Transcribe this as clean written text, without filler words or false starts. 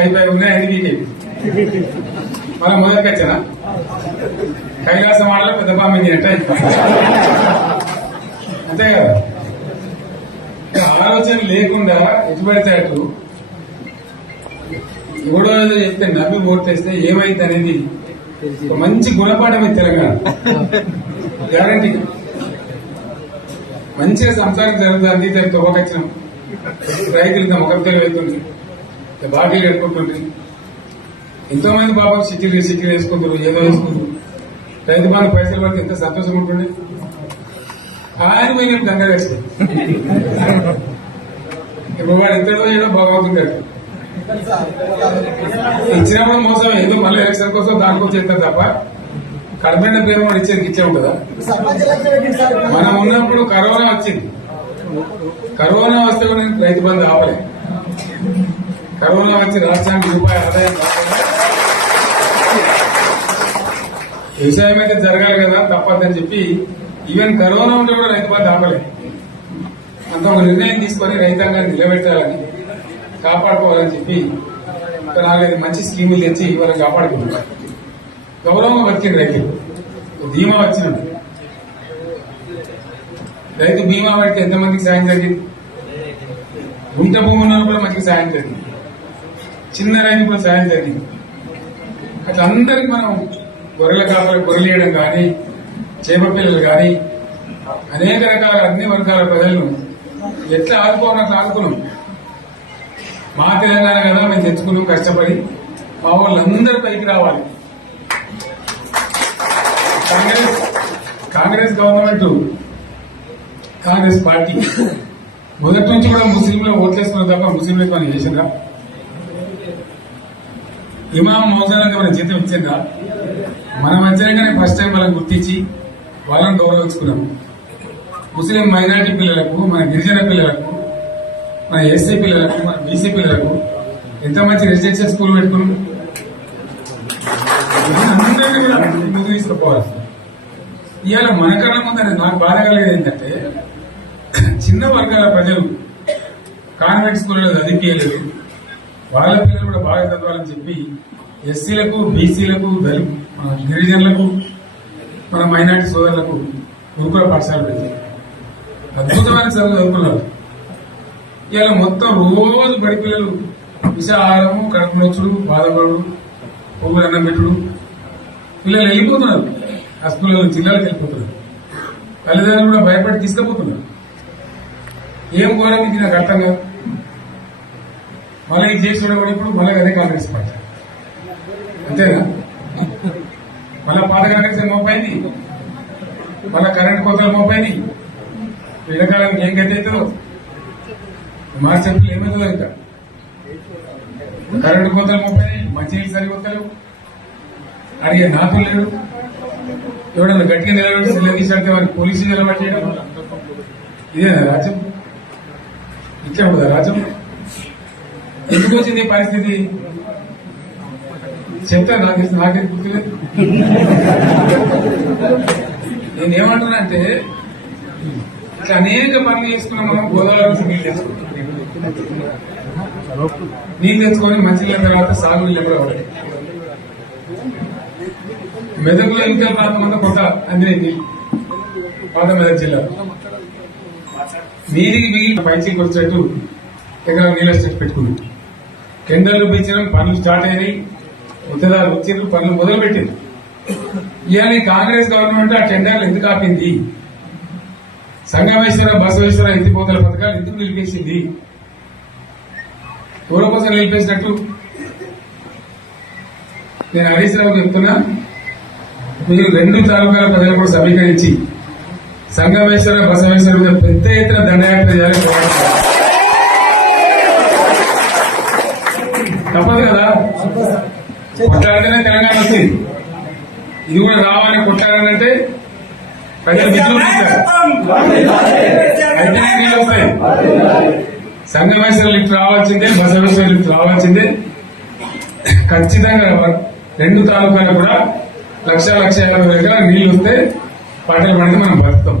అయిపోయి ఉన్నాయి 5 వీక్ మళ్ళీ మొదటికి వచ్చానా కైలాసం ఆడలో పెద్ద పామించినట్టు అంతే కదా. ఆలోచన లేకుండా ఎటు పెడితే అటు ఎవడో ఏదో చెప్తే నవ్వి ఓటేస్తే ఏమైంది అనేది ఒక మంచి గుణపాఠమే తెలంగాణ గ్యారంటీ. మంచిగా సంసారం జరుగుతుంది. తొవ్వకొచ్చినాం రైతులు ముఖం తెలియవుతుంది, బాటిల్ కట్టుకుంటుంది. ఎంతో మంది బాబు సిటీలు వేసుకుంటారు, ఏదో వేసుకుంటారు. రైతు బాగా పైసలు పడితే ఎంత సంతోషం ఉంటుంది. ఆయన పోయిన గంగా వేస్తాడు. ఇప్పుడు వాడు ఎంతదో ఏదో బాగుంటుంటాడు. ఇచ్చినప్పుడు మోసం ఏదో మళ్ళీ ఎలక్షన్ కోసం దానికోసం చేస్తారు తప్ప కడమైన పేరు వాడు ఇచ్చేది ఇచ్చే ఉంటుందా. మనం ఉన్నప్పుడు కరోనా వచ్చింది. కరోనా వస్తే కూడా రైతు బంధు ఆపలే. కరోనా వచ్చి రాష్ట్రానికి రూపాయి ఆదాయం వ్యవసాయం అయితే జరగాలి కదా తప్పదని చెప్పి ఈవెన్ కరోనా ఉంటే కూడా రైతు బంధు ఆపలే. అంత ఒక నిర్ణయం తీసుకొని రైతాంగాన్ని నిలబెట్టాలని కాపాడుకోవాలని చెప్పి 4-5 మంచి స్కీములు తెచ్చి ఇవాళ కాపాడుకుంటున్నారు. గౌరవంగా వచ్చింది రైతులు. బీమా వచ్చినట్టు రైతు బీమా పడితే ఎంతమందికి సాయం జరిగింది. గుంట భూమి ఉన్న కూడా మంచిగా సాయం జరిగింది. చిన్న రైతు కూడా సాయం జరిగింది. అట్లా అందరికి మనం గొర్రెల కాపలు గొర్రెలేయడం కానీ చేప పిల్లలు కానీ అనేక రకాల అన్ని వర్గాల ప్రజలను ఎట్లా ఆదుకోవాలని ఆదుకున్నాం. మా తెలంగాణ కదా మేము తెచ్చుకున్నాం కష్టపడి. మా వాళ్ళందరూ పైకి రావాలి. కాంగ్రెస్ గవర్నమెంట్ కాంగ్రెస్ పార్టీ మొదటి నుంచి కూడా ముస్లింలు ఓట్లేసుకున్న తప్ప ముస్లింలకు మనం చేసిందా? ఇమాం మౌజాలకు మన జీతం ఇచ్చిందా? మనం వచ్చాకనే ఫస్ట్ టైం వాళ్ళని గుర్తించి వాళ్ళని గౌరవించుకున్నాం. ముస్లిం మైనారిటీ పిల్లలకు, మన గిరిజన పిల్లలకు, మన ఎస్సీ పిల్లలకు, మన బీసీ పిల్లలకు ఎంత మంచి రెసిడెన్షియల్ స్కూల్ పెట్టుకున్నాం. అందరినీ కూడా ముందు తీసుకుపోవాలి. ఇవాళ మనకన్నా ముందు నాకు బాధ కలిగేది ఏంటంటే చిన్న వర్గాల ప్రజలు కాన్వెంట్ స్కూల్లో చదివించలేదు. వాళ్ళ పిల్లలు కూడా బాగా చదవాలని చెప్పి ఎస్సీలకు, బీసీలకు, గిరిజనులకు, మన మైనార్టీ సోదరులకు గురుకుల పాఠశాల పెట్టారు. అద్భుతమైన చదువు చదువుకున్నారు. ఇవాళ మొత్తం రోజు బడి పిల్లలు విషాహారము, కడుపు నొచ్చుడు, బాధపడు, పువ్వులు అన్నం పెట్టుడు. పిల్లలు వెళ్ళిపోతున్నారు. ఆ స్కూల్లో జిల్లాలకు వెళ్ళిపోతున్నారు. తల్లిదండ్రులు కూడా భయపడి తీసుకుపోతున్నారు. ఏం ఘోరం ఇది నాకు అర్థం కాదు. మళ్ళీ ఇది చేసి కూడా ఇప్పుడు మళ్ళీ అదే కాంగ్రెస్ పార్టీ అంతేనా? మళ్ళా పాత కాంగ్రెస్ మోపైంది, మళ్ళా కరెంట్ కోతలు మోపైంది. ఎండాకాలానికి ఏం గతి అవుతుందో మా చెప్పులు ఏమవుతుందో ఇంకా. కరెంటు కోతలు మోపైనాయి, మంచినీళ్ళు సరిపోతలేవు, అడిగే నాకులు లేడు. ఎవడన్నా గట్టిగా నిలబడి సెల్ల తీసాడితే వారికి పోలీసులు నిలబట్టేయడం ఇదేనా రాజ్యం? ఇట్లా ఉండదా రాజ్యం? ఎందుకు వచ్చింది పరిస్థితి చెప్తా. నాకేం గుర్తులేదు. నేనేమంటున్నానంటే ఇట్లా అనేక పనులు చేసుకున్నాం. మనం గోదావరి నుంచి నీళ్ళు తెచ్చుకుంటాం. నీళ్ళు తెచ్చుకొని మంచినీళ్ళ తర్వాత సాగు నీళ్ళు కూడా పడాలి. మెదకులో ఇంకా ప్రాంతం అంతా కొత్త అందినే నీళ్ళు పాత మెదక్ జిల్లా నీటికి మిగిలిన పైచీకి వచ్చేట్టు ఎక్కడ నీళ్ళ స్టెట్ పెట్టుకున్నాం. టెండర్లు పెంచడం, పనులు స్టార్ట్ అయినాయి, ఉత్తదాలు వచ్చిండ్రు, పనులు మొదలు పెట్టింది. ఇవాళ కాంగ్రెస్ గవర్నమెంట్ ఆ టెండర్లు ఎందుకు ఆపింది? సంగమేశ్వర, బసవేశ్వర ఎత్తిపోతల పథకాలు ఎందుకు నిలిపేసింది? ఎవరి కోసం నిలిపేసినట్టు? నేను హరీష్ రావు చెప్తున్నా, మీరు 2 తాలూకాల ప్రజలు కూడా సమీకరించి సంగమేశ్వర, బసవేశ్వర మీద పెద్ద ఎత్తున దండయాత్ర చేయాలి. తప్పదు కదా. కొట్టాడితేనే తెలంగాణ వచ్చింది. ఇది కూడా రావాలని కొట్టాడంటే ప్రజలు విజృంభిస్తారు. అయితేనే నీళ్ళు వస్తాయి. సంగమేశ్వర లిఫ్ట్ రావాల్సిందే, బసవేశ్వర లిఫ్ట్ రావాల్సిందే. ఖచ్చితంగా 2 తాలూకాలు కూడా 1,50,000 నీళ్లు వస్తే పంటలు పండితే మనం బతుకుతాం.